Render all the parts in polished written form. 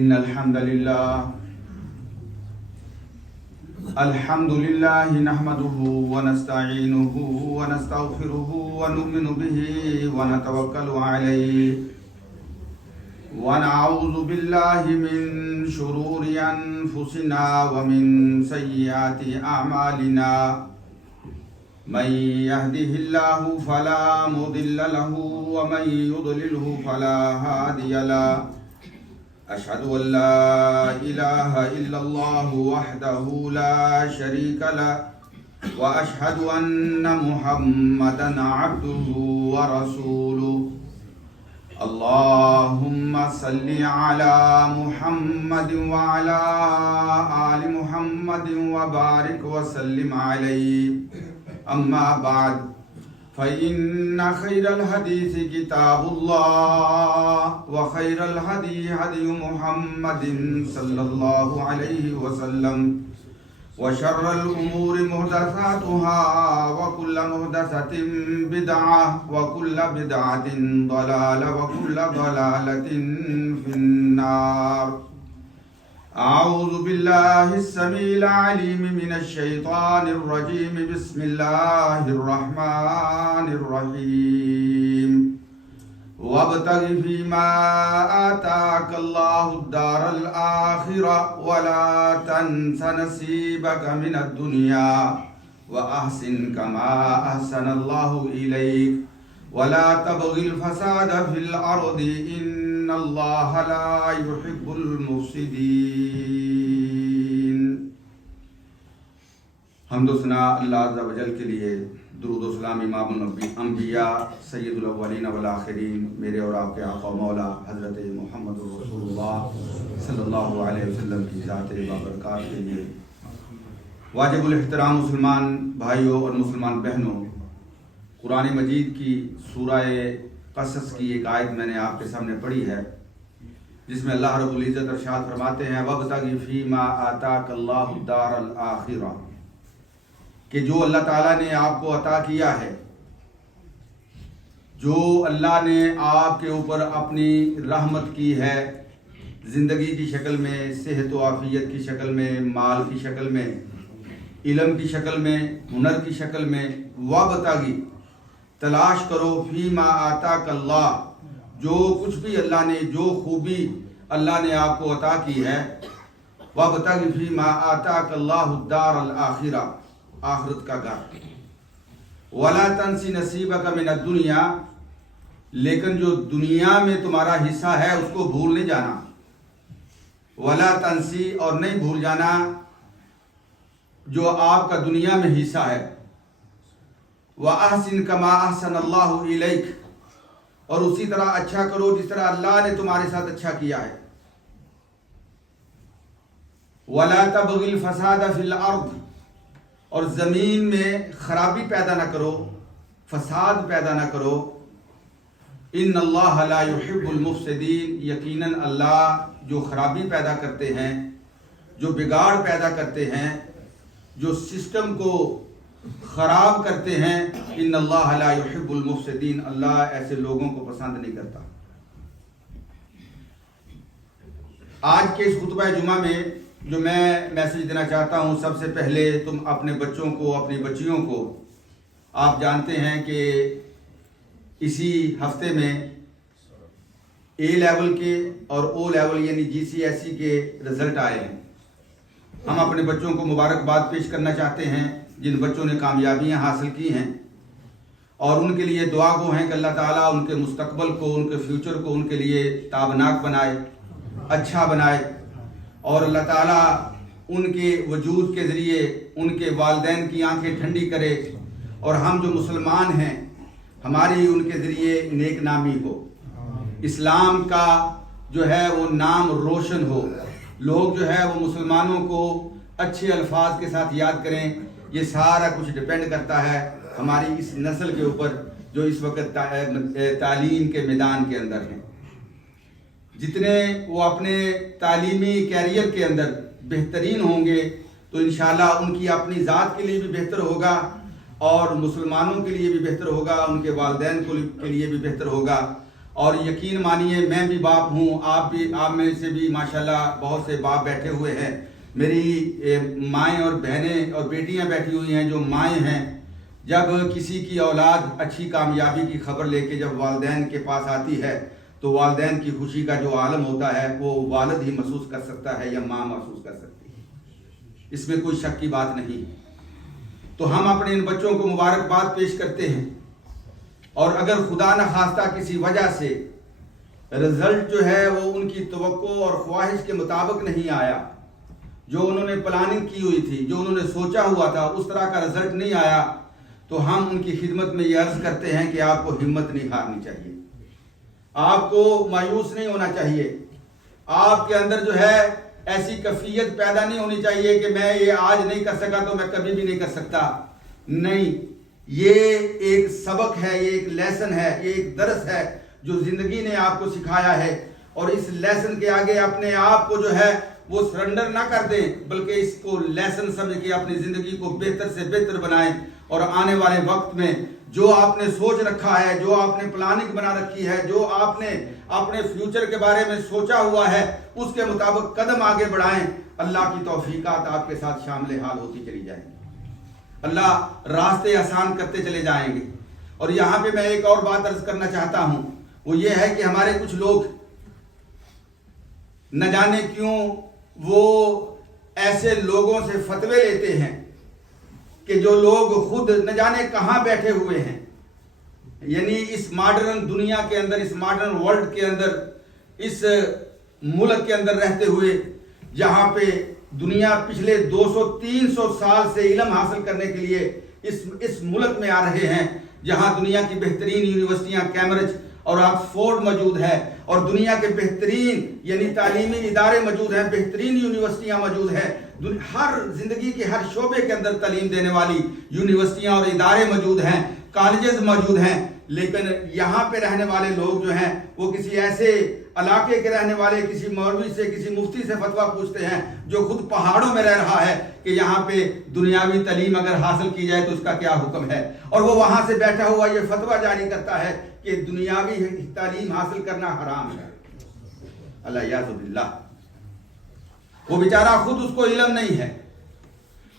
إن الحمد لله نحمده ونستعينه ونستغفره ونؤمن به ونتوكل عليه ونعوذ بالله من شرور أنفسنا ومن سيئات أعمالنا من يهده الله فلا مضل له ومن يضلله فلا هادي له أشهد أن لا إله إلا الله وحده لا شريك له وأشهد أن محمدا عبده ورسوله اللهم صل على محمد وعلى آل محمد وبارك وسلم عليه أما بعد فإن خير الحديث كتاب الله وخير الهدي هدي محمد صلى الله عليه وسلم وشر الأمور محدثاتها وكل محدثة بدعة وكل بدعة ضلالة وكل ضلالة في النار. أعوذ بالله السميع العليم من الشيطان الرجيم. بسم الله الرحمن الرحيم. وابتغ فيما آتاك الله الدار الآخرة ولا تنس نصيبك من الدنيا وأحسن كما أحسن الله إليك ولا تبغ الفساد في الأرض إن الله لا يحب المفسدين. حمد و ثنا اللہ عز و جل کے لیے، درود و سلام امام الانبیاء سید الاولین والآخرین میرے اور آپ کے آقا مولا حضرت محمد رسول اللہ صلی اللہ علیہ وسلم کی ذات بابرکات کے لیے. واجب الاحترام مسلمان بھائیوں اور مسلمان بہنوں، قرآن مجید کی سورہ قصص کی ایک آیت میں نے آپ کے سامنے پڑھی ہے، جس میں اللہ رب العزت ارشاد فرماتے ہیں وَابْتَغِ فِيمَا آتَاكَ اللَّهُ الدَّارَ الْآخِرَةَ، کہ جو اللہ تعالیٰ نے آپ کو عطا کیا ہے، جو اللہ نے آپ کے اوپر اپنی رحمت کی ہے زندگی کی شکل میں، صحت و عافیت کی شکل میں، مال کی شکل میں، علم کی شکل میں، ہنر کی شکل میں، وَابْتَغِ تلاش کرو فیما آتاک اللہ، جو کچھ بھی اللہ نے، جو خوبی اللہ نے آپ کو عطا کی ہے، وَابْتَغِ فیما آتاک اللہ الدار الآخرہ، آخرت کا گھر، وَلَا تَنْسِ نَصِيبَكَ مِنَ الدُّنْيَا، لیکن جو دنیا میں تمہارا حصہ ہے اس کو بھول نہیں جانا، وَلَا تَنْسِ اور نہیں بھول جانا جو آپ کا دنیا میں حصہ ہے، وَأَحْسِنْ كَمَا أَحْسَنَ اللَّهُ إِلَيْكَ، اور اسی طرح اچھا کرو جس طرح اللہ نے تمہارے ساتھ اچھا کیا ہے، وَلَا تَبْغِ الْفَسَادَ فِي الْأَرْضِ، اور زمین میں خرابی پیدا نہ کرو، فساد پیدا نہ کرو، ان اللہ لا يحب المفسدین، یقیناً اللہ جو خرابی پیدا کرتے ہیں، جو بگاڑ پیدا کرتے ہیں، جو سسٹم کو خراب کرتے ہیں، ان اللہ لا يحب المفسدین، اللہ ایسے لوگوں کو پسند نہیں کرتا. آج کے اس خطبہ جمعہ میں جو میں میسج دینا چاہتا ہوں، سب سے پہلے تم اپنے بچوں کو، اپنی بچیوں کو، آپ جانتے ہیں کہ اسی ہفتے میں اے لیول کے اور او لیول یعنی GCSE کے رزلٹ آئے ہیں. ہم اپنے بچوں کو مبارکباد پیش کرنا چاہتے ہیں جن بچوں نے کامیابیاں حاصل کی ہیں، اور ان کے لیے دعا گو ہیں کہ اللہ تعالیٰ ان کے مستقبل کو، ان کے فیوچر کو ان کے لیے تابناک بنائے، اچھا بنائے، اور اللہ تعالیٰ ان کے وجود کے ذریعے ان کے والدین کی آنکھیں ٹھنڈی کرے، اور ہم جو مسلمان ہیں ہماری ان کے ذریعے نیک نامی ہو، اسلام کا جو ہے وہ نام روشن ہو، لوگ جو ہے وہ مسلمانوں کو اچھے الفاظ کے ساتھ یاد کریں. یہ سارا کچھ ڈیپینڈ کرتا ہے ہماری اس نسل کے اوپر جو اس وقت تعلیم کے میدان کے اندر ہیں. جتنے وہ اپنے تعلیمی کیریئر کے اندر بہترین ہوں گے تو انشاءاللہ ان کی اپنی ذات کے لیے بھی بہتر ہوگا، اور مسلمانوں کے لیے بھی بہتر ہوگا، ان کے والدین کے لیے بھی بہتر ہوگا، اور یقین مانیے میں بھی باپ ہوں، آپ میں سے بھی ماشاءاللہ بہت سے باپ بیٹھے ہوئے ہیں، میری مائیں اور بہنیں اور بیٹیاں بیٹھی ہوئی ہیں جو مائیں ہیں۔ جب کسی کی اولاد اچھی کامیابی کی خبر لے کے جب والدین کے پاس آتی ہے تو والدین کی خوشی کا جو عالم ہوتا ہے وہ والد ہی محسوس کر سکتا ہے یا ماں محسوس کر سکتی ہے، اس میں کوئی شک کی بات نہیں۔ تو ہم اپنے ان بچوں کو مبارکباد پیش کرتے ہیں، اور اگر خدا نخواستہ کسی وجہ سے رزلٹ جو ہے وہ ان کی توقع اور خواہش کے مطابق نہیں آیا، جو انہوں نے پلاننگ کی ہوئی تھی، جو انہوں نے سوچا ہوا تھا اس طرح کا رزلٹ نہیں آیا، تو ہم ان کی خدمت میں یہ عرض کرتے ہیں کہ آپ کو ہمت نہیں ہارنی چاہیے، آپ کو مایوس نہیں ہونا چاہیے، آپ کے اندر جو ہے ایسی کیفیت پیدا نہیں ہونی چاہیے کہ میں یہ آج نہیں کر سکا تو میں کبھی بھی نہیں کر سکتا۔ نہیں، یہ ایک سبق ہے، یہ ایک لیسن ہے، یہ ایک درس ہے جو زندگی نے آپ کو سکھایا ہے، اور اس لیسن کے آگے اپنے آپ کو جو ہے وہ سرنڈر نہ کر دیں، بلکہ اس کو لیسن سمجھ کے اپنی زندگی کو بہتر سے بہتر بنائیں، اور آنے والے وقت میں جو آپ نے سوچ رکھا ہے، جو آپ نے پلاننگ بنا رکھی ہے، جو آپ نے اپنے فیوچر کے بارے میں سوچا ہوا ہے اس کے مطابق قدم آگے بڑھائیں۔ اللہ کی توفیقات آپ کے ساتھ شامل حال ہوتی چلی جائیں گی، اللہ راستے آسان کرتے چلے جائیں گے۔ اور یہاں پہ میں ایک اور بات عرض کرنا چاہتا ہوں، وہ یہ ہے کہ ہمارے کچھ لوگ نہ جانے کیوں وہ ایسے لوگوں سے فتوے لیتے ہیں کہ جو لوگ خود نہ جانے کہاں بیٹھے ہوئے ہیں، یعنی اس ماڈرن دنیا کے اندر، اس ماڈرن ورلڈ کے اندر، اس ملک کے اندر رہتے ہوئے جہاں پہ دنیا پچھلے 200-300 سال سے علم حاصل کرنے کے لیے اس ملک میں آ رہے ہیں، جہاں دنیا کی بہترین یونیورسٹیاں کیمبرج اور آکسفورڈ موجود ہے، اور دنیا کے بہترین یعنی تعلیمی ادارے موجود ہیں، بہترین یونیورسٹیاں موجود ہیں، ہر زندگی کے ہر شعبے کے اندر تعلیم دینے والی یونیورسٹیاں اور ادارے موجود ہیں، کالجز موجود ہیں، لیکن یہاں پہ رہنے والے لوگ جو ہیں وہ کسی ایسے علاقے کے رہنے والے کسی مولوی سے، کسی مفتی سے فتویٰ پوچھتے ہیں جو خود پہاڑوں میں رہ رہا ہے کہ یہاں پہ دنیاوی تعلیم اگر حاصل کی جائے تو اس کا کیا حکم ہے، اور وہ وہاں سے بیٹھا ہوا یہ فتویٰ جاری کرتا ہے کہ دنیاوی تعلیم حاصل کرنا حرام ہے۔ اللہ یعذ باللہ، وہ بیچارہ خود اس کو علم نہیں ہے،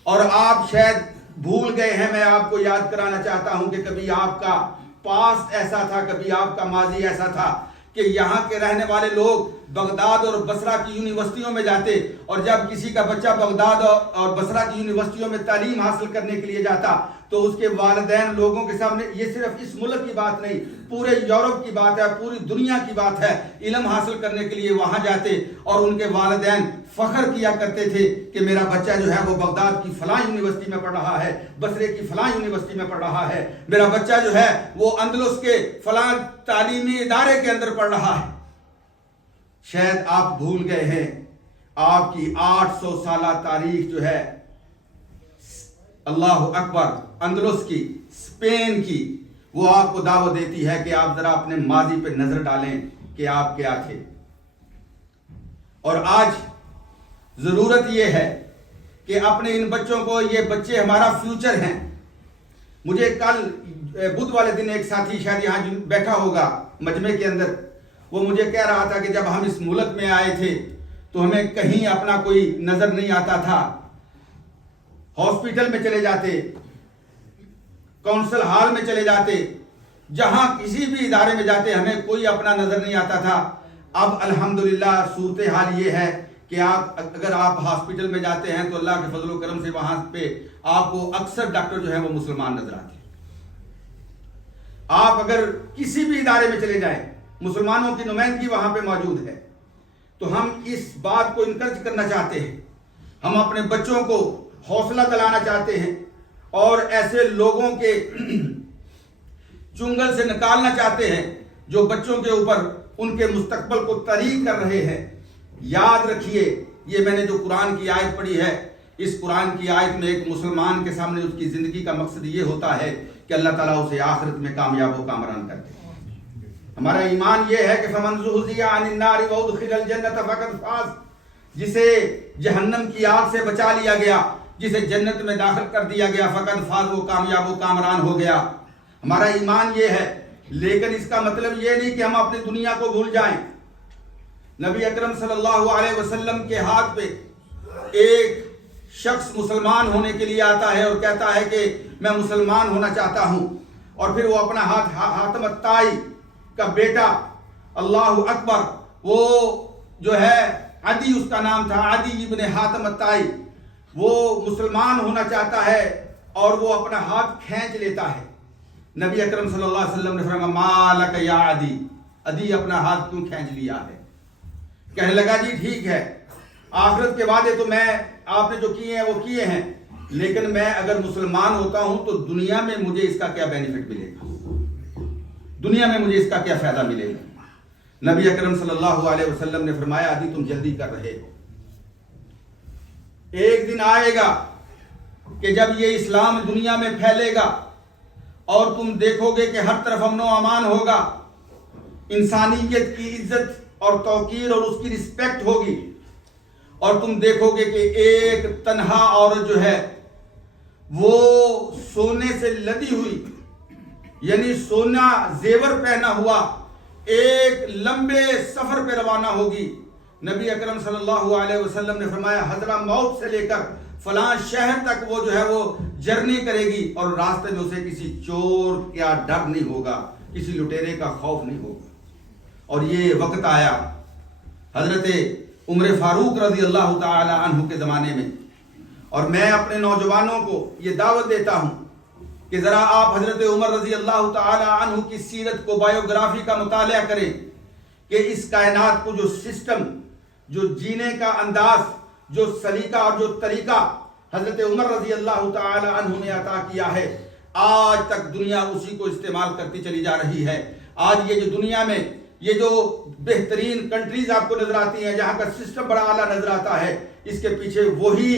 اور آپ شاید بھول گئے ہیں۔ میں آپ کو یاد کرانا چاہتا ہوں کہ کبھی آپ کا پاسٹ ایسا تھا، کبھی آپ کا ماضی ایسا تھا کہ یہاں کے رہنے والے لوگ بغداد اور بصرہ کی یونیورسٹیوں میں جاتے، اور جب کسی کا بچہ بغداد اور بصرہ کی یونیورسٹیوں میں تعلیم حاصل کرنے کے لیے جاتا تو اس کے والدین لوگوں کے سامنے، یہ صرف اس ملک کی بات نہیں، پورے یورپ کی بات ہے، پوری دنیا کی بات ہے، علم حاصل کرنے کے لیے وہاں جاتے، اور ان کے والدین فخر کیا کرتے تھے کہ میرا بچہ جو ہے وہ بغداد کی فلاں یونیورسٹی میں پڑھ رہا ہے، بصرے کی فلاں یونیورسٹی میں پڑھ رہا ہے، میرا بچہ جو ہے وہ اندلس کے فلاں تعلیمی ادارے کے اندر پڑھ رہا ہے۔ شاید آپ بھول گئے ہیں، آپ کی 800 سالہ تاریخ جو ہے، اللہ اکبر، اندلس کی، اسپین کی، وہ آپ کو دعوت دیتی ہے کہ آپ ذرا اپنے ماضی پہ نظر ڈالیں کہ آپ کیا تھے۔ اور آج ضرورت یہ ہے کہ اپنے ان بچوں کو، یہ بچے ہمارا فیوچر ہیں۔ مجھے کل بدھ والے دن ایک ساتھی شاید یہاں بیٹھا ہوگا مجمع کے اندر، وہ مجھے کہہ رہا تھا کہ جب ہم اس ملک میں آئے تھے تو ہمیں کہیں اپنا کوئی نظر نہیں آتا تھا، ہاسپٹل میں چلے جاتے، کونسل ہال میں چلے جاتے، جہاں کسی بھی ادارے میں جاتے ہمیں کوئی اپنا نظر نہیں آتا تھا۔ اب الحمدللہ صورتحال یہ ہے کہ اگر آپ ہاسپٹل میں جاتے ہیں تو اللہ کے فضل و کرم سے وہاں پہ آپ کو اکثر ڈاکٹر جو ہیں وہ مسلمان نظر آتے ہیں۔ آپ اگر کسی بھی ادارے میں چلے جائیں مسلمانوں کی نمائندگی وہاں پہ موجود ہے۔ تو ہم اس بات کو انکریج کرنا چاہتے ہیں، ہم اپنے بچوں کو حوصلہ دلانا چاہتے ہیں، اور ایسے لوگوں کے چنگل سے نکالنا چاہتے ہیں جو بچوں کے اوپر ان کے مستقبل کو طریق کر رہے ہیں۔ یاد رکھیے، یہ میں نے جو قرآن کی آیت پڑھی ہے، اس قرآن کی آیت میں ایک مسلمان کے سامنے اس کی زندگی کا مقصد یہ ہوتا ہے کہ اللہ تعالیٰ اسے آخرت میں کامیاب و کامران کرتے ہیں۔ ہمارا ایمان یہ ہے کہ فمن زحزح عن النار وادخل الجنۃ فقد فاز، جسے جہنم کی آگ سے بچا لیا گیا، جسے جنت میں داخل کر دیا گیا، فقد فاز، وہ کامیاب و کامران ہو گیا۔ ہمارا ایمان یہ ہے لیکن اس کا مطلب یہ نہیں کہ ہم اپنی دنیا کو بھول جائیں۔ نبی اکرم صلی اللہ علیہ وسلم کے ہاتھ پہ ایک شخص مسلمان ہونے کے لیے آتا ہے اور کہتا ہے کہ میں مسلمان ہونا چاہتا ہوں، اور پھر وہ اپنا ہاتھ حاتم الطائی کا بیٹا، اللہ اکبر، وہ جو ہے عدی اس کا نام تھا، عدی ابن حاتم الطائی، وہ مسلمان ہونا چاہتا ہے اور وہ اپنا ہاتھ کھینچ لیتا ہے۔ نبی اکرم صلی اللہ علیہ وسلم نے فرمایا ما لک یا عدی، عدی اپنا ہاتھ کیوں کھینچ لیا ہے؟ کہنے لگا جی ٹھیک ہے، آخرت کے وعدے تو آپ نے جو کیے ہیں وہ کیے ہیں، لیکن میں اگر مسلمان ہوتا ہوں تو دنیا میں مجھے اس کا کیا بینیفٹ ملے گا، دنیا میں مجھے اس کا کیا فائدہ ملے گا؟ نبی اکرم صلی اللہ علیہ وسلم نے فرمایا عدی تم جلدی کر رہے ہو، ایک دن آئے گا کہ جب یہ اسلام دنیا میں پھیلے گا اور تم دیکھو گے کہ ہر طرف امن و امان ہوگا، انسانیت کی عزت اور توقیر اور اس کی رسپیکٹ ہوگی، اور تم دیکھو گے کہ ایک تنہا عورت جو ہے وہ سونے سے لدی ہوئی، یعنی سونا زیور پہنا ہوا، ایک لمبے سفر پہ روانہ ہوگی۔ نبی اکرم صلی اللہ علیہ وسلم نے فرمایا حضرہ موت سے لے کر فلاں شہر تک وہ جو ہے وہ جرنی کرے گی، اور راستے میں اسے کسی چور کا ڈر نہیں ہوگا، کسی لٹیرے کا خوف نہیں ہوگا۔ اور یہ وقت آیا حضرت عمر فاروق رضی اللہ تعالی عنہ کے زمانے میں، اور میں اپنے نوجوانوں کو یہ دعوت دیتا ہوں کہ ذرا آپ حضرت عمر رضی اللہ تعالی عنہ کی سیرت کو، بایوگرافی کا مطالعہ کریں کہ اس کائنات کو جو سسٹم، جو جینے کا انداز، جو سلیقہ اور جو طریقہ حضرت عمر رضی اللہ تعالی عنہ نے عطا کیا ہے، آج تک دنیا اسی کو استعمال کرتی چلی جا رہی ہے۔ آج یہ جو دنیا میں یہ جو بہترین کنٹریز آپ کو نظر آتی ہیں، جہاں کا سسٹم بڑا اعلیٰ نظر آتا ہے، اس کے پیچھے وہی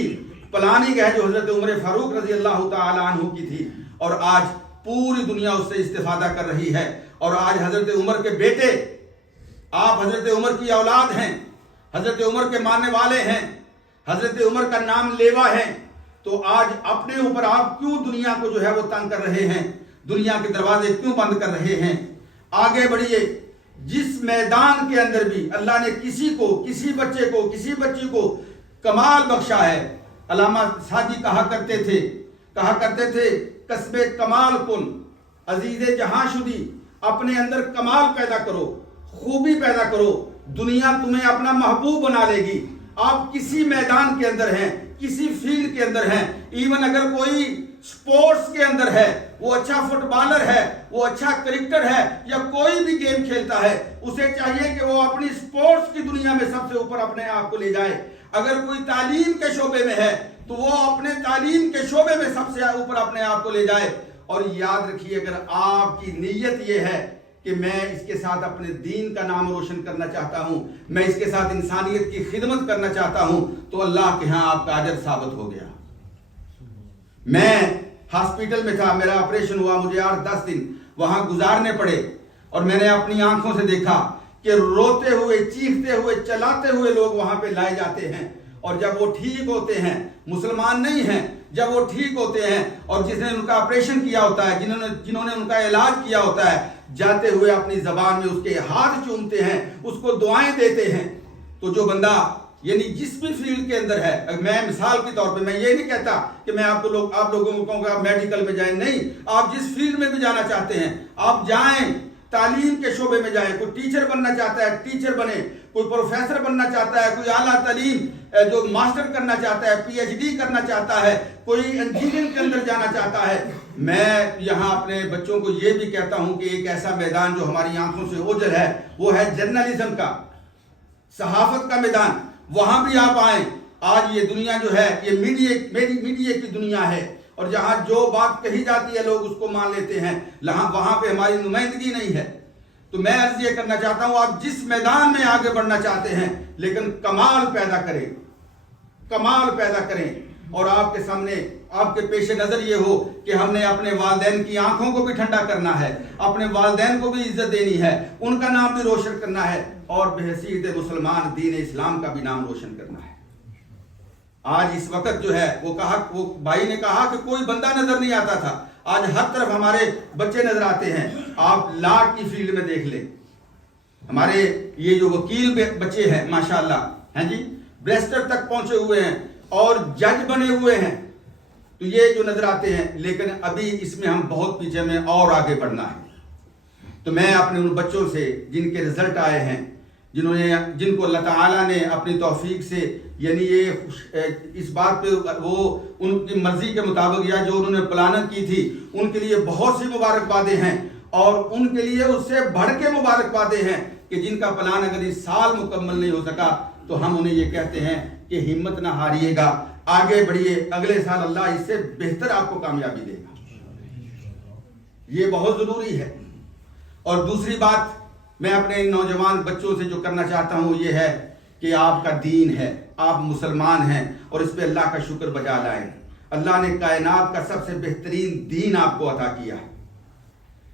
پلاننگ ہے جو حضرت عمر فاروق رضی اللہ تعالی عنہ کی تھی، اور آج پوری دنیا اس سے استفادہ کر رہی ہے۔ اور آج حضرت عمر کے بیٹے، آپ حضرت عمر کی اولاد ہیں، حضرت عمر کے ماننے والے ہیں، حضرت عمر کا نام لیوا ہیں، تو آج اپنے اوپر آپ کیوں دنیا کو جو ہے وہ تنگ کر رہے ہیں، دنیا کے دروازے کیوں بند کر رہے ہیں؟ آگے بڑھیے۔ جس میدان کے اندر بھی اللہ نے کسی کو، کسی بچے کو، کسی بچی کو کمال بخشا ہے، علامہ سعدی کہا کرتے تھے کسب کمال کن عزیز جہاں شدی، اپنے اندر کمال پیدا کرو، خوبی پیدا کرو، دنیا تمہیں اپنا محبوب بنا لے گی۔ آپ کسی میدان کے اندر ہیں، کسی فیلڈ کے اندر ہیں، ایون اگر کوئی سپورٹس کے اندر ہے، وہ اچھا فٹ بالر ہے، وہ اچھا کرکٹر ہے، یا کوئی بھی گیم کھیلتا ہے، اسے چاہیے کہ وہ اپنی سپورٹس کی دنیا میں سب سے اوپر اپنے آپ کو لے جائے۔ اگر کوئی تعلیم کے شعبے میں ہے تو وہ اپنے تعلیم کے شعبے میں سب سے اوپر اپنے آپ کو لے جائے۔ اور یاد رکھیے اگر آپ کی نیت یہ ہے کہ میں اس کے ساتھ اپنے دین کا نام روشن کرنا چاہتا ہوں، میں اس کے ساتھ انسانیت کی خدمت کرنا چاہتا ہوں، تو اللہ کے ہاں آپ کا اجر ثابت ہو گیا۔ میں ہاسپٹل میں تھا، میرا آپریشن ہوا، مجھے 8-10 دن وہاں گزارنے پڑے، اور میں نے اپنی آنکھوں سے دیکھا کہ روتے ہوئے، چیختے ہوئے، چلاتے ہوئے لوگ وہاں پہ لائے جاتے ہیں، اور جب وہ ٹھیک ہوتے ہیں، مسلمان نہیں ہیں، جب وہ ٹھیک ہوتے ہیں اور جس نے ان کا آپریشن کیا ہوتا ہے، جنہوں نے ان کا علاج کیا ہوتا ہے، جاتے ہوئے اپنی زبان میں اس کے ہاتھ چومتے ہیں، اس کو دعائیں دیتے ہیں، تو جو بندہ یعنی جس بھی فیلڈ کے اندر ہے، میں مثال کے طور پہ میں یہ نہیں کہتا کہ میں آپ لوگوں کو کہوں گا میڈیکل میں جائیں، نہیں، آپ جس فیلڈ میں بھی جانا چاہتے ہیں آپ جائیں، تعلیم کے شعبے میں جائیں، کوئی ٹیچر بننا چاہتا ہے ٹیچر بنے، کوئی پروفیسر بننا چاہتا ہے، کوئی اعلیٰ تعلیم جو ماسٹر کرنا چاہتا ہے، پی ایچ ڈی کرنا چاہتا ہے، کوئی انجینئرنگ کے اندر جانا چاہتا ہے۔ میں یہاں اپنے بچوں کو یہ بھی کہتا ہوں کہ ایک ایسا میدان جو ہماری آنکھوں سے اوجھل ہے وہ ہے جرنلزم کا، صحافت کا میدان، وہاں بھی آپ آئیں۔ آج یہ دنیا جو ہے یہ میڈیا کی دنیا ہے، اور جہاں جو بات کہی جاتی ہے لوگ اس کو مان لیتے ہیں، وہاں پہ ہماری نمائندگی نہیں ہے۔ تو میں عرض یہ کرنا چاہتا ہوں آپ جس میدان میں آگے بڑھنا چاہتے ہیں لیکن کمال پیدا کریں، کمال پیدا کریں، اور آپ کے سامنے آپ کے پیش نظر یہ ہو کہ ہم نے اپنے والدین کی آنکھوں کو بھی ٹھنڈا کرنا ہے، اپنے والدین کو بھی عزت دینی ہے، ان کا نام بھی روشن کرنا ہے، اور بحیثیت مسلمان دین اسلام کا بھی نام روشن کرنا ہے۔ آج اس وقت جو ہے وہ بھائی نے کہا کہ کوئی بندہ نظر نہیں آتا تھا، آج ہر طرف ہمارے بچے نظر آتے ہیں. آپ لاٹ کی فیلڈ میں دیکھ لیں، ہمارے یہ جو وکیل بچے ہیں ماشاءاللہ ہیں جی، بیرسٹر تک پہنچے ہوئے ہیں اور جج بنے ہوئے ہیں، تو یہ جو نظر آتے ہیں. لیکن ابھی اس میں ہم بہت پیچھے میں اور آگے بڑھنا ہے. تو میں اپنے ان بچوں سے جن کے رزلٹ آئے ہیں، جن کو اللہ تعالیٰ نے اپنی توفیق سے یعنی یہ اس بات پہ وہ ان کی مرضی کے مطابق یا جو انہوں نے پلاننگ کی تھی، ان کے لیے بہت سی مبارکبادیں ہیں. اور ان کے لیے اس سے بڑھ کے مبارکبادیں ہیں کہ جن کا پلان اگر اس سال مکمل نہیں ہو سکا تو ہم انہیں یہ کہتے ہیں کہ ہمت نہ ہاریے گا، آگے بڑھیے، اگلے سال اللہ اس سے بہتر آپ کو کامیابی دے گا. یہ بہت ضروری ہے. اور دوسری بات میں اپنے نوجوان بچوں سے جو کرنا چاہتا ہوں یہ ہے کہ آپ کا دین ہے، آپ مسلمان ہیں اور اس پہ اللہ کا شکر بجا لائیں. اللہ نے کائنات کا سب سے بہترین دین آپ کو عطا کیا ہے.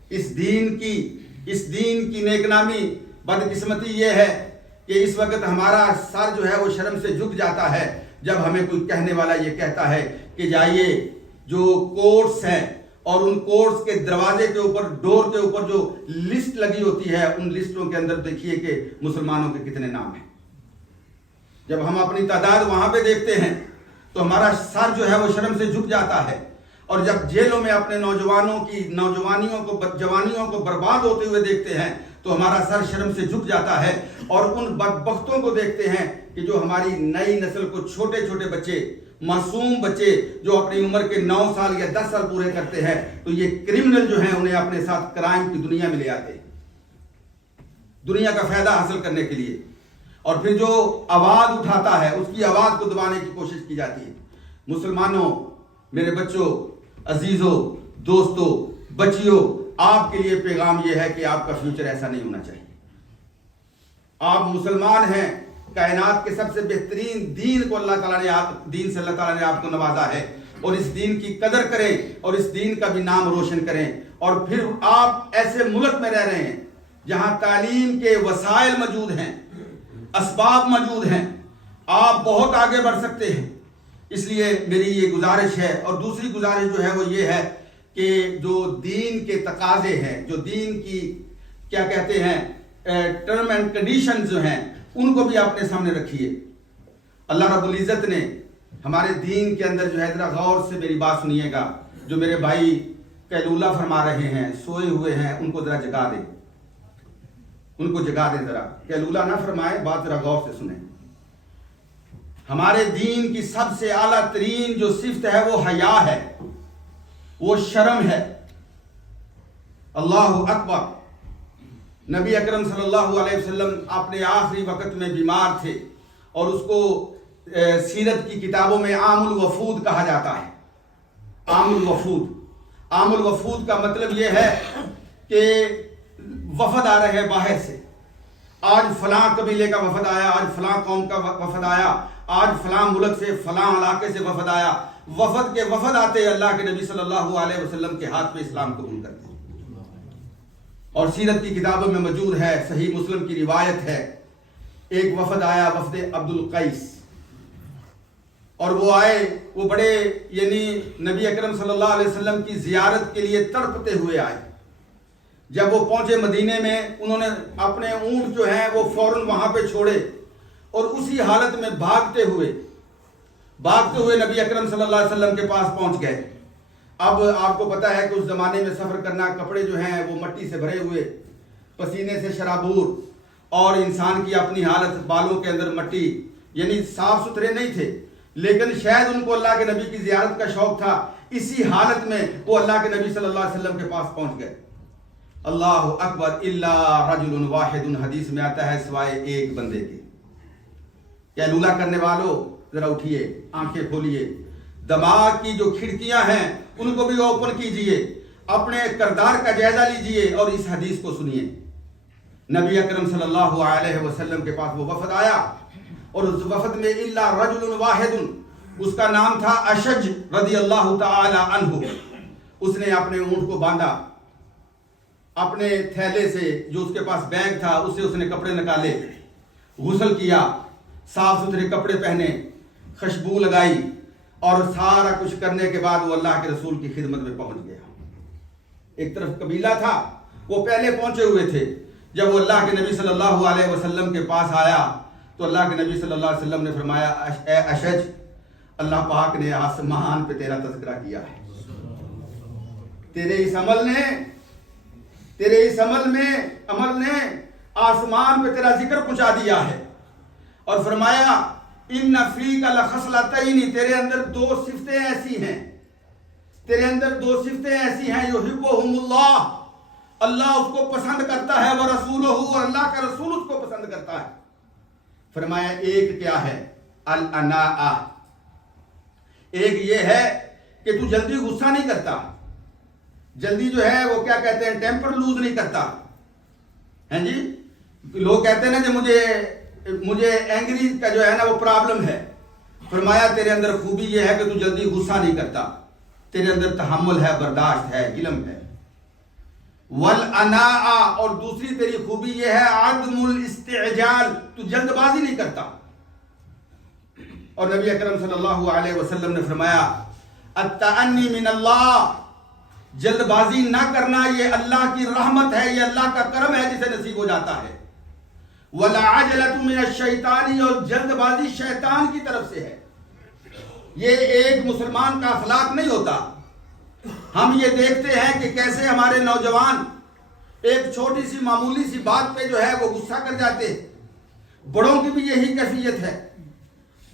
اس دین کی نیک نامی بدقسمتی یہ ہے کہ اس وقت ہمارا سر جو ہے وہ شرم سے جھک جاتا ہے جب ہمیں کوئی کہنے والا یہ کہتا ہے کہ جائیے جو کورٹس ہیں اور ان کورٹس کے دروازے کے اوپر، ڈور کے اوپر جو لسٹ لگی ہوتی ہے، ان لسٹوں کے اندر دیکھیے کہ مسلمانوں کے کتنے نام ہیں. جب ہم اپنی تعداد وہاں پہ دیکھتے ہیں تو ہمارا سر جو ہے وہ شرم سے جھک جاتا ہے. اور جب جیلوں میں اپنے جوانیوں کو برباد ہوتے ہوئے دیکھتے ہیں تو ہمارا سر شرم سے جھک جاتا ہے. اور ان بدبختوں کو دیکھتے ہیں کہ جو ہماری نئی نسل کو چھوٹے چھوٹے بچے، معصوم بچے جو اپنی عمر کے 9 سال یا 10 سال پورے کرتے ہیں، تو یہ کرمنل جو ہیں انہیں اپنے ساتھ کرائم کی دنیا میں لے آتے ہیں دنیا کا فائدہ حاصل کرنے کے لیے. اور پھر جو آواز اٹھاتا ہے اس کی آواز کو دبانے کی کوشش کی جاتی ہے. مسلمانوں، میرے بچوں، عزیزوں، دوستوں، بچیوں، آپ کے لیے پیغام یہ ہے کہ آپ کا فیوچر ایسا نہیں ہونا چاہیے. آپ مسلمان ہیں، کائنات کے سب سے بہترین دین کو اللہ تعالیٰ نے آپ کو نوازا ہے، اور اس دین کی قدر کریں اور اس دین کا بھی نام روشن کریں. اور پھر آپ ایسے ملک میں رہ رہے ہیں جہاں تعلیم کے وسائل موجود ہیں، اسباب موجود ہیں، آپ بہت آگے بڑھ سکتے ہیں. اس لیے میری یہ گزارش ہے. اور دوسری گزارش جو ہے وہ یہ ہے کہ جو دین کے تقاضے ہیں، جو دین کی کیا کہتے ہیں ٹرم اینڈ کنڈیشن جو ہیں، ان کو بھی اپنے سامنے رکھیے. اللہ رب العزت نے ہمارے دین کے اندر جو ہے، ذرا غور سے میری بات سنیے گا. جو میرے بھائی قیلولہ فرما رہے ہیں، سوئے ہوئے ہیں، ان کو ذرا جگا دیں، ان کو جگا دیں. ذرا قیلولہ نہ فرمائے، بات ذرا غور سے سنیں. ہمارے دین کی سب سے اعلیٰ ترین جو صفت ہے وہ حیا ہے، وہ شرم ہے. اللہ اکبر. نبی اکرم صلی اللہ علیہ وسلم اپنے آخری وقت میں بیمار تھے اور اس کو سیرت کی کتابوں میں عام الوفود کہا جاتا ہے. عام الوفود کا مطلب یہ ہے کہ وفد آ رہے ہیں باہر سے. آج فلاں قبیلے کا وفد آیا، آج فلاں قوم کا وفد آیا، آج فلاں ملک سے، فلاں علاقے سے وفد آیا. وفد آتے اللہ کے نبی صلی اللہ علیہ وسلم کے ہاتھ میں اسلام قبول کرتے. اور سیرت کی کتابوں میں موجود ہے، صحیح مسلم کی روایت ہے، ایک وفد آیا، وفد عبد القیس. اور وہ آئے، وہ بڑے یعنی نبی اکرم صلی اللہ علیہ وسلم کی زیارت کے لیے تڑپتے ہوئے آئے. جب وہ پہنچے مدینے میں، انہوں نے اپنے اونٹ جو ہیں وہ فوراً وہاں پہ چھوڑے اور اسی حالت میں بھاگتے ہوئے نبی اکرم صلی اللہ علیہ وسلم کے پاس پہنچ گئے. اب آپ کو پتا ہے کہ اس زمانے میں سفر کرنا، کپڑے جو ہیں وہ مٹی سے بھرے ہوئے، پسینے سے شرابور، اور انسان کی اپنی حالت، بالوں کے اندر مٹی، یعنی صاف ستھرے نہیں تھے. لیکن شاید ان کو اللہ کے نبی کی زیارت کا شوق تھا. اسی حالت میں وہ اللہ کے نبی صلی اللہ علیہ وسلم کے پاس پہنچ گئے. اللہ اکبر. الا رجل واحد، حدیث میں آتا ہے سوائے ایک بندے کے. قیلولہ کرنے والوں ذرا اٹھیے، آنکھیں کھولیے، دماغ کی جو کھڑکیاں ہیں ان کو بھی اوپن کیجئے، اپنے کردار کا جائزہ لیجئے اور اس حدیث کو سنیے. نبی اکرم صلی اللہ علیہ وسلم کے پاس وہ وفد آیا اور اس وفد میں الا رجل واحد، اس کا نام تھا اشج رضی اللہ تعالی عنہ. اس نے اپنے اونٹ کو باندھا، اپنے تھیلے سے جو اس کے پاس بیگ تھا اس سے اس نے کپڑے نکالے، غسل کیا، صاف ستھرے کپڑے پہنے، خوشبو لگائی اور سارا کچھ کرنے کے بعد وہ اللہ کے رسول کی خدمت میں پہنچ گیا. ایک طرف قبیلہ تھا، وہ پہلے پہنچے ہوئے تھے. جب وہ اللہ کے نبی صلی اللہ علیہ وسلم کے پاس آیا تو اللہ کے نبی صلی اللہ علیہ وسلم نے فرمایا اے اشج، اللہ پاک نے آسمان پہ تیرا تذکرہ کیا ہے. تیرے اس عمل نے آسمان پہ تیرا ذکر پہنچا دیا ہے. اور فرمایا ان فیک لخصلتین، تیرے اندر دو صفتیں ایسی ہیں یحبہم اللہ، اللہ اس کو پسند کرتا ہے، ورسولہ، اور اللہ کا رسول اس کو پسند کرتا ہے. فرمایا ایک کیا ہے؟ الاناء، ایک یہ ہے کہ تو جلدی غصہ نہیں کرتا، جلدی جو ہے وہ کیا کہتے ہیں ٹیمپر لوز نہیں کرتا. ہیں جی، لوگ کہتے ہیں نا کہ مجھے اینگری کا جو ہے نا وہ پرابلم ہے. فرمایا تیرے اندر خوبی یہ ہے کہ تو جلدی غصہ نہیں کرتا، تیرے اندر تحمل ہے، برداشت ہے، علم ہے. والاناء، اور دوسری تیری خوبی یہ ہے عدم الاستعجال، تو جلد بازی نہیں کرتا. اور نبی اکرم صلی اللہ علیہ وسلم نے فرمایا التعنی من اللہ، جلد بازی نہ کرنا یہ اللہ کی رحمت ہے، یہ اللہ کا کرم ہے جسے نصیب ہو جاتا ہے. والعجلۃ من الشیطان، اور جلد بازی شیطان کی طرف سے ہے. یہ ایک مسلمان کا اخلاق نہیں ہوتا. ہم یہ دیکھتے ہیں کہ کیسے ہمارے نوجوان ایک چھوٹی سی معمولی سی بات پہ جو ہے وہ غصہ کر جاتے. بڑوں کی بھی یہی کیفیت ہے،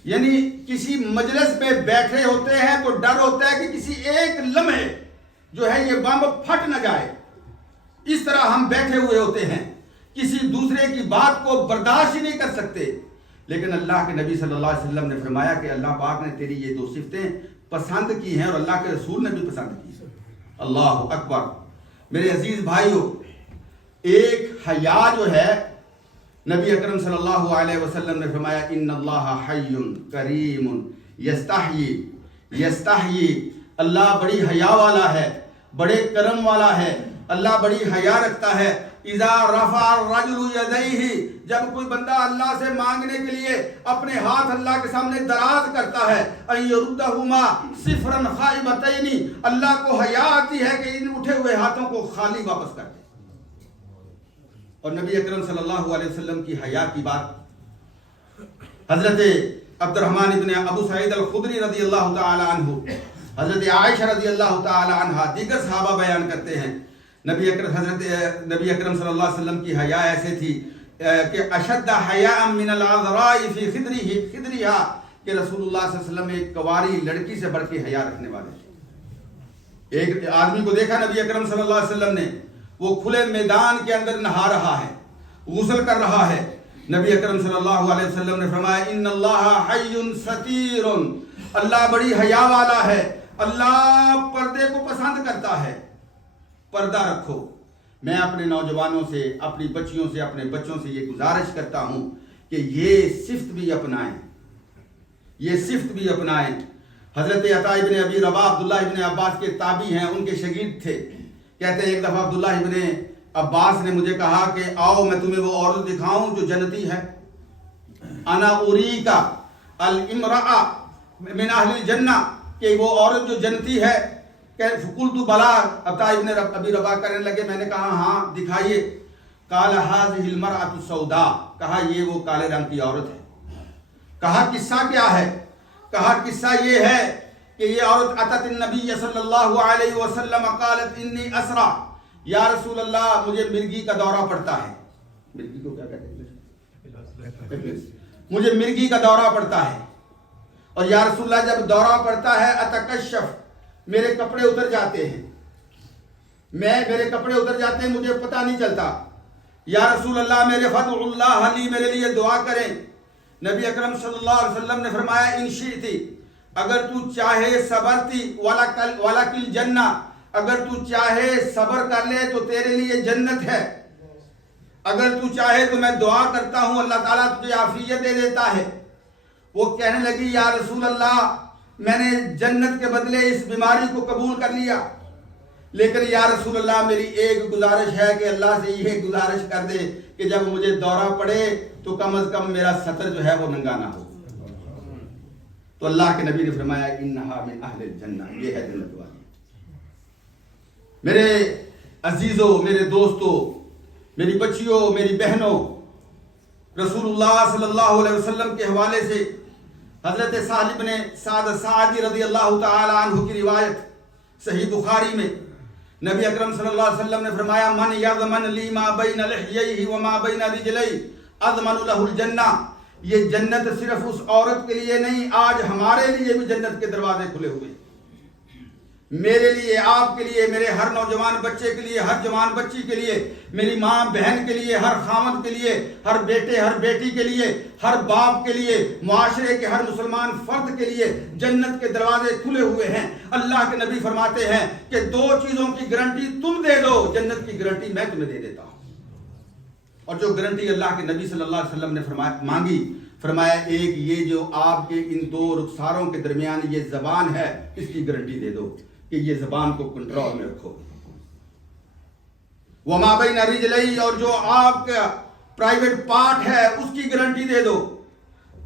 یعنی کسی مجلس میں بیٹھے ہوتے ہیں تو ڈر ہوتا ہے کہ کسی ایک لمحے جو ہے یہ بم پھٹ نہ جائے. اس طرح ہم بیٹھے ہوئے ہوتے ہیں، کسی دوسرے کی بات کو برداشت ہی نہیں کر سکتے. لیکن اللہ کے نبی صلی اللہ علیہ وسلم نے فرمایا کہ اللہ پاک نے تیری یہ دو صفتیں پسند کی ہیں اور اللہ کے رسول نے بھی پسند کی. اللہ اکبر. میرے عزیز بھائیو، ایک حیا جو ہے، نبی اکرم صلی اللہ علیہ وسلم نے فرمایا ان اللہ حی کریم یستحیی، اللہ بڑی حیا والا ہے، بڑے کرم والا ہے، اللہ بڑی حیا رکھتا ہے. اذا رفع الرجل یدیہ، جب کوئی بندہ اللہ سے مانگنے کے لیے اپنے ہاتھ اللہ کے سامنے دراز کرتا ہے، ان یردہما صفرا خائبتین، اللہ کو حیا آتی ہے کہ ان اٹھے ہوئے ہاتھوں کو خالی واپس کر دے. اور نبی اکرم صلی اللہ علیہ وسلم کی حیا کی بات حضرت عبد الرحمن ابن ابو سعید الخدری رضی اللہ تعالی عنہ، حضرت عائشہ رضی اللہ تعالی عنہ، دیگر صحابہ بیان کرتے ہیں حضرت نبی اکرم صلی اللہ علیہ وسلم کی حیا ایسے تھی کہ اشد حیاء من العذراء فی خدرہا، کہ رسول اللہ صلی اللہ علیہ وسلم ایک کواری لڑکی سے بڑھ کے حیا رکھنے والے تھے. ایک آدمی کو دیکھا نبی اکرم صلی اللہ علیہ وسلم نے، وہ کھلے میدان کے اندر نہا رہا ہے، غسل کر رہا ہے. نبی اکرم صلی اللہ علیہ وسلم نے فرمایا ان اللہ حی ستیر، اللہ بڑی حیا والا ہے، اللہ پردے کو پسند کرتا ہے، پردہ رکھو. میں اپنے نوجوانوں سے، اپنی بچیوں سے، اپنے بچوں سے یہ گزارش کرتا ہوں کہ یہ صفت بھی اپنائیں. حضرت عطا ابن ابی رباح عبداللہ ابن عباس کے تابعی ہیں، ان کے شاگرد تھے. کہتے ہیں ایک دفعہ عبداللہ ابن عباس نے مجھے کہا کہ آؤ میں تمہیں وہ عورت دکھاؤں جو جنتی ہے. انا اریکا الامرأ من اہل الجنہ، کہ وہ عورت جو جنتی ہے. فقلت بلا، عطا ابن ابی رباح کرنے لگے، میں نے کہا ہاں دکھائیے. قال هذه المرأة السوداء، کہا یہ وہ کالے رنگ کی عورت ہے. کہا قصہ کیا ہے؟ کہا قصہ یہ ہے کہ یہ عورت اتت النبی صلی اللہ علیہ وسلم قالت انی اسرع، یا رسول اللہ مجھے مرگی کا دورہ پڑتا ہے. مرگی کو کیا کہتے ہیں؟ مجھے مرگی کا دورہ پڑتا ہے. اور یا رسول اللہ جب دورہ پڑتا ہے اتکشف، میرے کپڑے اتر جاتے ہیں، میرے کپڑے اتر جاتے ہیں، مجھے پتہ نہیں چلتا. یا رسول اللہ میرے فدع اللہ لی، میرے لیے دعا کریں. نبی اکرم صلی اللہ علیہ وسلم نے فرمایا ان شئتی، اگر تو چاہے صبرتی ولکل جنہ، اگر تو چاہے صبر کر لے تو تیرے لیے جنت ہے. اگر تو چاہے تو میں دعا کرتا ہوں اللہ تعالیٰ تجھے عافیت دے دیتا ہے. وہ کہنے لگی یا رسول اللہ میں نے جنت کے بدلے اس بیماری کو قبول کر لیا، لیکن یا رسول اللہ میری ایک گزارش ہے کہ اللہ سے یہ گزارش کر دے کہ جب مجھے دورہ پڑے تو کم از کم میرا سطر جو ہے وہ ننگا نہ ہو. تو اللہ کے نبی نے فرمایا انہا من اہل الجنہ، یہ ہے جنت والی۔ میرے عزیزوں، میرے دوستوں، میری بچیوں، میری بہنوں، رسول اللہ صلی اللہ علیہ وسلم کے حوالے سے حضرت سہل بن سعد ساعدی رضی اللہ تعالی عنہ کی روایت صحیح بخاری میں نبی اکرم صلی اللہ علیہ وسلم نے فرمایا من یضمن لی ما بین لحییہ وما بین رجلیہ اضمن لہ الجنہ۔ یہ جنت صرف اس عورت کے لیے نہیں، آج ہمارے لیے بھی جنت کے دروازے کھلے ہوئے، میرے لیے، آپ کے لیے، میرے ہر نوجوان بچے کے لیے، ہر جوان بچی کے لیے، میری ماں بہن کے لیے، ہر خامد کے لیے، ہر بیٹے ہر بیٹی کے لیے، ہر باپ کے لیے، معاشرے کے ہر مسلمان فرد کے لیے جنت کے دروازے کھلے ہوئے ہیں۔ اللہ کے نبی فرماتے ہیں کہ دو چیزوں کی گارنٹی تم دے دو، جنت کی گارنٹی میں تمہیں دے دیتا ہوں۔ اور جو گارنٹی اللہ کے نبی صلی اللہ علیہ وسلم نے مانگی، فرمایا ایک یہ جو آپ کے ان دو رخساروں کے درمیان یہ زبان ہے، اس کی گارنٹی دے دو کہ یہ زبان کو کنٹرول میں رکھو۔ وما بین رجلیہ، اور جو آپ کا پرائیویٹ پارٹ ہے اس کی گارنٹی دے دو۔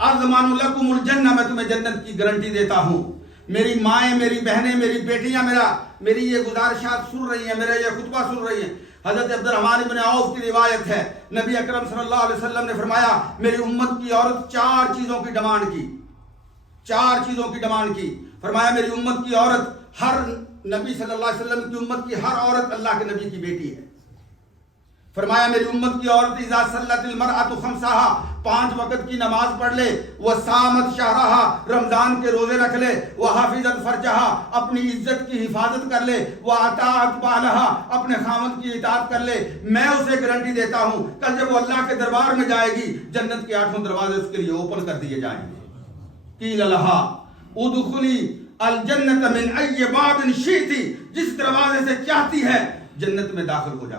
اضمن لکم الجنہ، میں تمہیں جنت کی گارنٹی دیتا ہوں۔ میری مائیں، میری بہنیں، میری بیٹیاں میری یہ گزارشات سن رہی ہیں، میرا یہ خطبہ سن رہی ہیں۔ حضرت عبد الرحمن بن عوف کی روایت ہے، نبی اکرم صلی اللہ علیہ وسلم نے فرمایا میری امت کی عورت چار چیزوں کی ڈیمانڈ کی، چار چیزوں کی ڈیمانڈ کی۔ فرمایا میری امت کی عورت، ہر نبی صلی اللہ علیہ وسلم کی امت کی ہر عورت اللہ کے نبی کی بیٹی ہے۔ فرمایا میری امت کی عورت اذا صلت المرأۃ خمسہا، 5 وقت کی نماز پڑھ لے، وصامت شہرہا، رمضان کے روزے رکھ لے، وحافظت فرجہا، اپنی عزت کی حفاظت کر لے، واطاعت بالہا، اپنے خامد کی اطاعت کر لے، میں اسے گارنٹی دیتا ہوں کل جب وہ اللہ کے دربار میں جائے گی جنت کے 8 دروازے اس کے لیے اوپن کر دیے جائیں گے۔ قیل لہا ادخلی الجنت من ای باب شئتی، جس دروازے سے چاہتی ہے جنت میں داخل ہو جا۔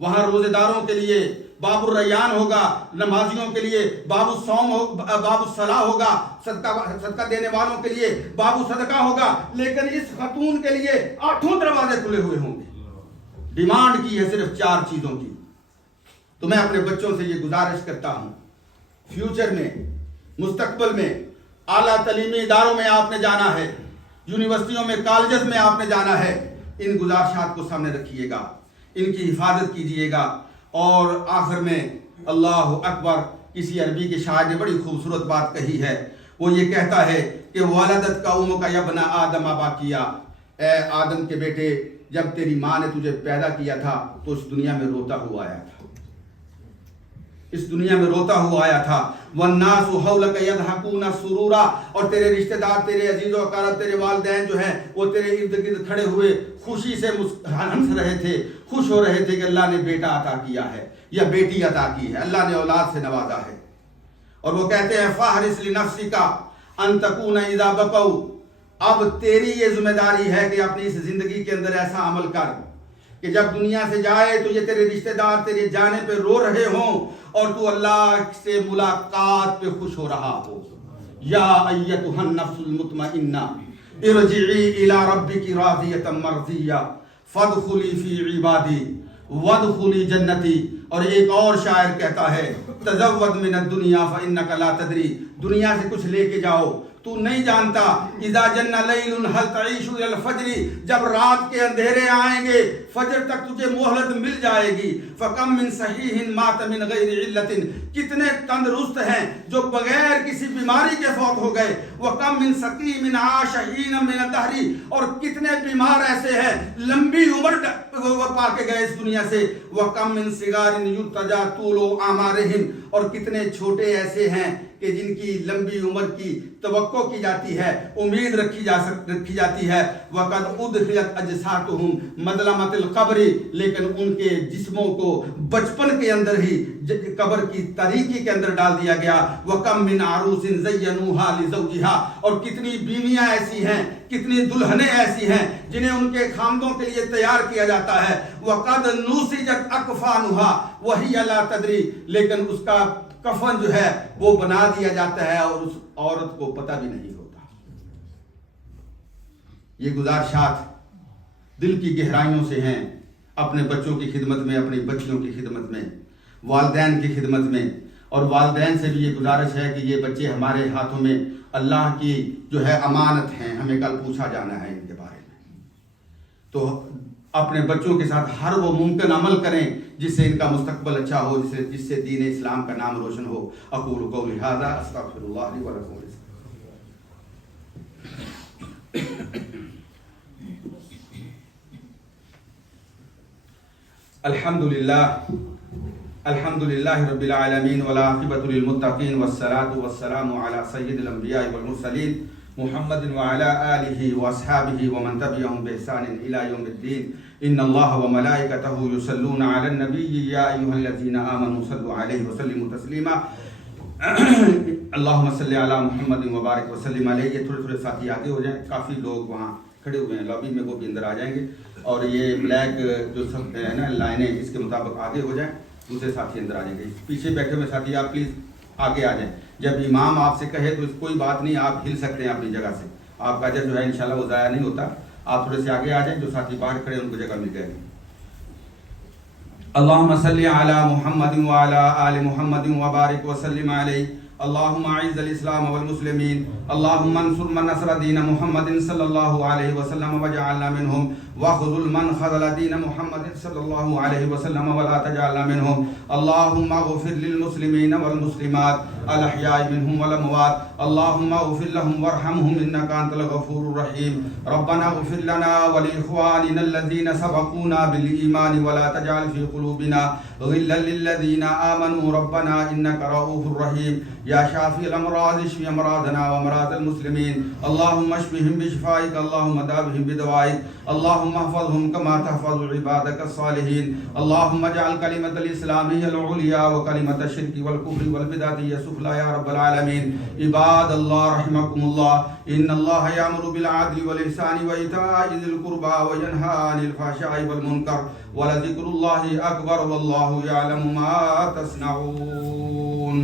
وہاں روزے داروں کے لیے باب الریان ہوگا، نمازیوں کے لیے باب الصوم، باب الصلاح ہوگا، صدقہ دینے والوں کے لیے باب الصدقہ ہوگا، لیکن اس خاتون کے لیے 8 دروازے کھلے ہوئے ہوں گے۔ ڈیمانڈ کی ہے صرف 4 چیزوں کی۔ تو میں اپنے بچوں سے یہ گزارش کرتا ہوں، فیوچر میں، مستقبل میں اعلیٰ تعلیمی اداروں میں آپ نے جانا ہے، یونیورسٹیوں میں، کالجز میں آپ نے جانا ہے، ان گزارشات کو سامنے رکھیے گا، ان کی حفاظت کیجئے گا۔ اور آخر میں اللہ اکبر، کسی عربی کے شاعر نے بڑی خوبصورت بات کہی ہے، وہ یہ کہتا ہے کہ والدت کا امک یا ابن آدم باقیہ، اے آدم کے بیٹے جب تیری ماں نے تجھے پیدا کیا تھا تو اس دنیا میں روتا ہوا آیا تھا، اس دنیا میں روتا ہوا آیا تھا۔ والناس حولک یضحکون سرورا، اور تیرے رشتہ دار، تیرے عزیز و اقارب، تیرے والدین جو ہیں وہ تیرے ارد گرد کھڑے ہوئے خوشی سے ہنس رہے تھے، خوش ہو رہے تھے کہ اللہ نے بیٹا عطا کیا ہے یا بیٹی عطا کی ہے، اللہ نے اولاد سے نوازا ہے۔ اور وہ کہتے ہیں فاحرص لنفسک ان تکون اذا بقوا، اب تیری یہ ذمہ داری ہے کہ اپنی اس زندگی کے اندر ایسا عمل کر کہ جب دنیا سے جائے تو یہ تیرے رشتہ دار تیرے جانے پہ رو رہے ہوں اور تو اللہ سے ملاقات پہ خوش ہو رہا ہو۔ یا ایتھا النفس المطمئنہ ارجعی الی ربک راضیۃ مرضیہ فادخلی فی عبادی وادخلی جنتی۔ اور ایک اور شاعر کہتا ہے تزود من الدنیا فانک لا تدری، دنیا سے کچھ لے کے جاؤ، تو نہیں جانتا۔ اذا جن لیل هل تعیش الی الفجر، جب رات کے اندھیرے آئیں گے فجر تک تجھے مہلت مل جائے گی۔ فکم من صحیح مات من غیر علت، کتنے تندرست ہیں جو بغیر کسی بیماری کے فوت ہو گئے۔ وکم من سقیم عاش حین من الدہر، اور کتنے بیمار ایسے ہیں لمبی عمر پا کے گئے اس دنیا سے۔ وکم من صغار یرتجی طول اعمارہم، اور کتنے چھوٹے ایسے ہیں کہ جن کی لمبی عمر کی توقع کی جاتی ہے، امید رکھی جاتی ہے۔ وقد ادخلت اجسادهم مظلمۃ القبر، لیکن ان کے جسموں کو بچپن کے اندر ہی قبر کی تاریکی کے اندر ڈال دیا گیا۔ وکم من عروس زینوها لزوجها، اور کتنی بیویاں ایسی ہیں، کتنی دلہنیں ایسی ہیں جنہیں ان کے خامدوں کے لیے تیار کیا جاتا ہے۔ وقد نسجت اکفانها وهي لا تدری، لیکن اس کا کفن جو ہے وہ بنا دیا جاتا ہے اور اس عورت کو پتہ بھی نہیں ہوتا۔ یہ گزارشات دل کی گہرائیوں سے ہیں، اپنے بچوں کی خدمت میں، اپنی بچیوں کی خدمت میں، والدین کی خدمت میں، اور والدین سے بھی یہ گزارش ہے کہ یہ بچے ہمارے ہاتھوں میں اللہ کی جو ہے امانت ہیں، ہمیں کل پوچھا جانا ہے ان کے بارے میں، تو اپنے بچوں کے ساتھ ہر وہ ممکن عمل کریں جس سے ان کا مستقبل اچھا ہو، جس سے دین اسلام کا نام روشن ہو۔ اقول قولی ھذا استغفر اللہ لی ولکم۔ الحمد للہ رب العالمین والعاقبۃ للمتقین والصلاة والسلام علی سید الانبیاء والمرسلین محمد وعلی آلہ واصحابہ ومن تبعہم بإحسان الی یوم الدین۔ ان اللہ وملائکتہ یصلون علی النبی یا ایھا الذین آمنوا صلوا علیہ وسلموا تسلیما۔ اللہم صلی علی محمد وبارک وسلم علیہ۔ یہ تھوڑے ساتھی آگے ہو جائیں، کافی لوگ وہاں کھڑے ہوئے ہیں لابی میں، وہ بھی اندر آ جائیں گے، اور یہ بلیک جو سب ہے نا لائنیں، اس کے مطابق آگے ہو جائیں، دوسرے ساتھی اندر آ جائیں گے۔ پیچھے بیٹھے ہوئے ساتھی آپ پلیز آگے آ جائیں، جب امام آپ سے کہے تو کوئی بات نہیں، آپ ہل سکتے ہیں اپنی جگہ سے، آپ کا اجر جو ہے انشاءاللہ وہ ضائع نہیں ہوتا۔ آپ تھوڑے سے آگے آ جائیں، جو ساتھی باہر کھڑے ان کو جگہ مل جائے گی۔ اللہم صلی علی محمد وعلی آل محمد وبارک وسلم علیہ۔ اللہم اعز الاسلام والمسلمین، اللہم انصر من نصر دین محمد صلی اللہ علیہ وسلم وجعلنا منہم، وخذل من خذل دین محمد صلی اللہ علیہ وسلم ولا تجعلنا منہم۔ اللہم اغفر للمسلمین والمسلمات الاحیاء منہم والاموات، اللہم اغفر لهم وارحمهم انک انت الغفور الرحیم۔ ربنا اغفر لنا ولاخواننا الذین سبقونا بالایمان ولا تجعل فی قلوبنا غلا للذین آمنوا ربنا انک رؤوف رحیم۔ یا شافی الامراض اشف امراضنا وامراض المسلمین، اللہم اشفهم بشفائک، اللہم داوهم بدوائک، اللہم احفظهم كما تحفظ عبادك الصالحین۔ اللہم اجعل کلمۃ الاسلام هی العلیٰ وکلمۃ الشرک والکفر والبدعۃ هی السفلی یا رب العالمین۔ عباد اللہ رحمکم اللہ، ان اللہ یامر بالعدل والاحسان وایتاء ذی القربى وینہی عن الفحشاء والمنکر ولذکر اللہ اکبر واللہ یعلم ما تصنعون۔